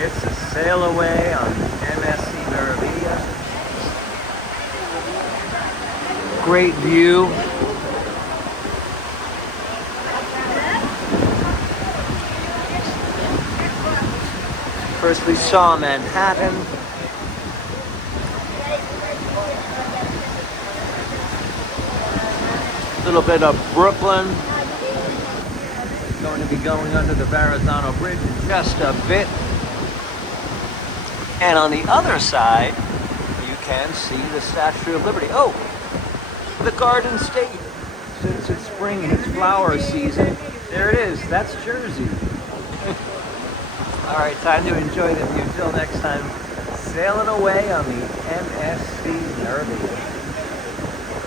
It's a sail away on MSC Meraviglia. Great view. First we saw Manhattan. A little bit of Brooklyn. Going to be going under the Verrazano Bridge in just a bit. And on the other side, you can see the Statue of Liberty. Oh, the Garden State. Since it's spring and it's flower season, there it is. That's Jersey. All right, time to enjoy the view. Till next time, sailing away on the MSC Meraviglia.